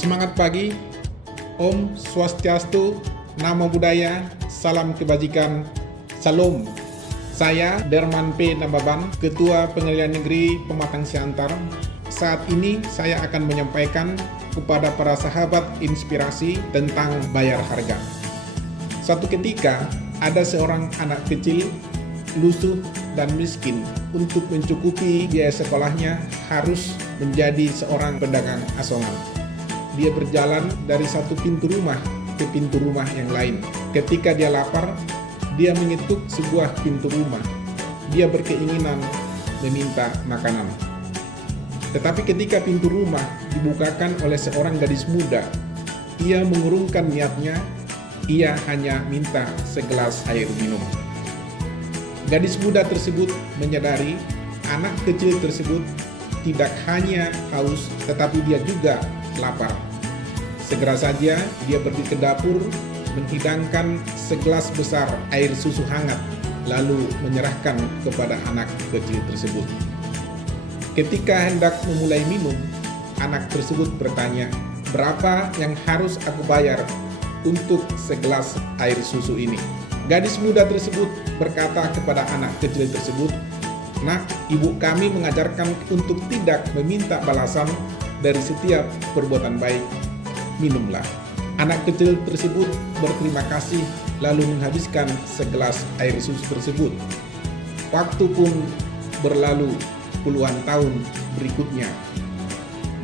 Semangat pagi, Om Swastiastu, Namo Buddhaya, Salam Kebajikan, Salam. Saya Derman P. Nambaban, Ketua Pengadilan Negeri Pematang Siantar. Saat ini saya akan menyampaikan kepada para sahabat inspirasi tentang bayar harga. Suatu ketika, ada seorang anak kecil, lusuh dan miskin. Untuk mencukupi biaya sekolahnya harus menjadi seorang pedagang asongan. Dia berjalan dari satu pintu rumah ke pintu rumah yang lain. Ketika dia lapar, dia mengetuk sebuah pintu rumah. Dia berkeinginan meminta makanan. Tetapi ketika pintu rumah dibukakan oleh seorang gadis muda, ia mengurungkan niatnya, ia hanya minta segelas air minum. Gadis muda tersebut menyadari anak kecil tersebut tidak hanya haus, tetapi dia juga lapar. Segera saja dia pergi ke dapur, menghidangkan segelas besar air susu hangat, lalu menyerahkan kepada anak kecil tersebut. Ketika hendak memulai minum, anak tersebut bertanya, "Berapa yang harus aku bayar untuk segelas air susu ini?" Gadis muda tersebut berkata kepada anak kecil tersebut, "Nak, ibu kami mengajarkan untuk tidak meminta balasan dari setiap perbuatan baik. Minumlah." Anak kecil tersebut berterima kasih lalu menghabiskan segelas air susu tersebut. Waktu pun berlalu puluhan tahun berikutnya.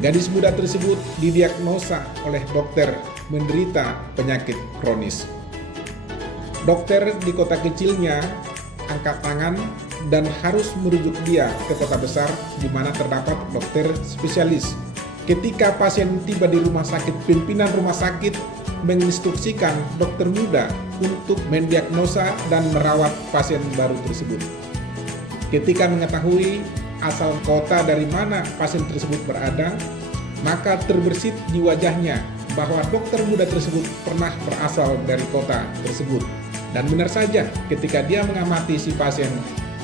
Gadis muda tersebut didiagnosa oleh dokter menderita penyakit kronis. Dokter di kota kecilnya angkat tangan dan harus merujuk dia ke kota besar di mana terdapat dokter spesialis. Ketika pasien tiba di rumah sakit, pimpinan rumah sakit menginstruksikan dokter muda untuk mendiagnosa dan merawat pasien baru tersebut. Ketika mengetahui asal kota dari mana pasien tersebut berada, maka terbersit di wajahnya bahwa dokter muda tersebut pernah berasal dari kota tersebut. Dan benar saja ketika dia mengamati si pasien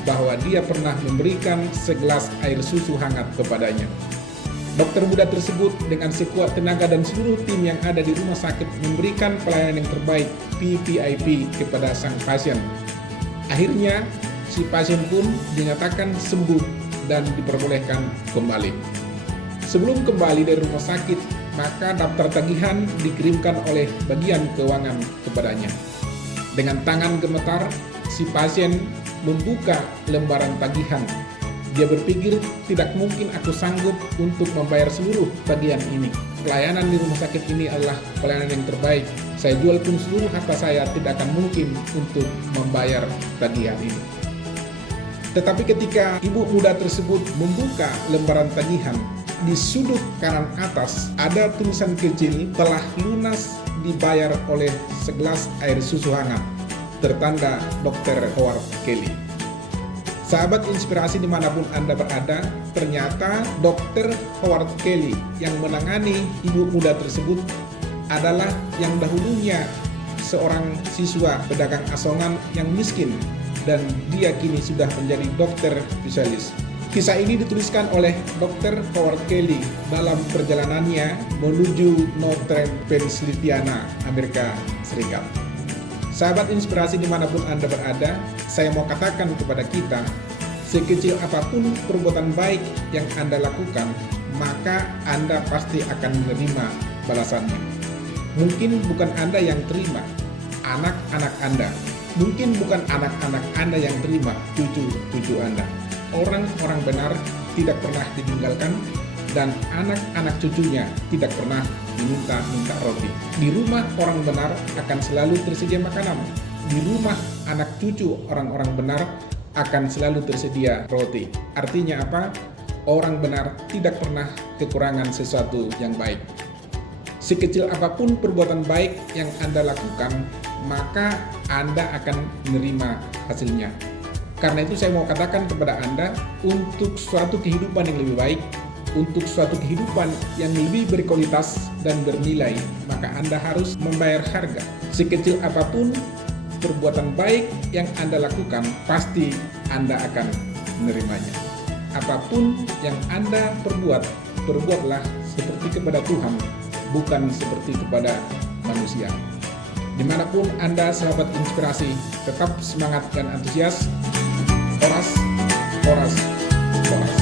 bahwa dia pernah memberikan segelas air susu hangat kepadanya. Dokter muda tersebut dengan sekuat tenaga dan seluruh tim yang ada di rumah sakit memberikan pelayanan yang terbaik VVIP kepada sang pasien. Akhirnya si pasien pun dinyatakan sembuh dan diperbolehkan kembali. Sebelum kembali dari rumah sakit, maka daftar tagihan dikirimkan oleh bagian keuangan kepadanya. Dengan tangan gemetar, si pasien membuka lembaran tagihan. Dia berpikir, tidak mungkin aku sanggup untuk membayar seluruh tagihan ini. Pelayanan di rumah sakit ini adalah pelayanan yang terbaik. Saya jual pun seluruh harta saya tidak akan mungkin untuk membayar tagihan ini. Tetapi ketika ibu muda tersebut membuka lembaran tagihan, di sudut kanan atas ada tulisan kecil, "Telah lunas dibayar oleh segelas air susu hangat." Tertanda Dr. Howard Kelly. Sahabat inspirasi dimanapun Anda berada, ternyata Dr. Howard Kelly yang menangani ibu muda tersebut adalah yang dahulunya seorang siswa pedagang asongan yang miskin, dan dia kini sudah menjadi dokter spesialis. Kisah ini dituliskan oleh Dr. Howard Kelly dalam perjalanannya menuju Northern Pennsylvania, Amerika Serikat. Sahabat inspirasi dimanapun Anda berada, saya mau katakan kepada kita, sekecil apapun perbuatan baik yang Anda lakukan, maka Anda pasti akan menerima balasannya. Mungkin bukan Anda yang terima, anak-anak Anda. Mungkin bukan anak-anak Anda yang terima, cucu-cucu Anda. Orang-orang benar tidak pernah ditinggalkan, dan anak-anak cucunya tidak pernah diminta-minta roti. Di rumah orang benar akan selalu tersedia makanan. Di rumah anak cucu orang-orang benar akan selalu tersedia roti. Artinya apa? Orang benar tidak pernah kekurangan sesuatu yang baik. Sekecil apapun perbuatan baik yang Anda lakukan, maka Anda akan menerima hasilnya. Karena itu saya mau katakan kepada Anda, untuk suatu kehidupan yang lebih baik, untuk suatu kehidupan yang lebih berkualitas dan bernilai, maka Anda harus membayar harga. Sekecil apapun perbuatan baik yang Anda lakukan, pasti Anda akan menerimanya. Apapun yang Anda perbuat, perbuatlah seperti kepada Tuhan, bukan seperti kepada manusia. Dimanapun Anda sahabat inspirasi, tetap semangat dan antusias. Horas, horas, horas.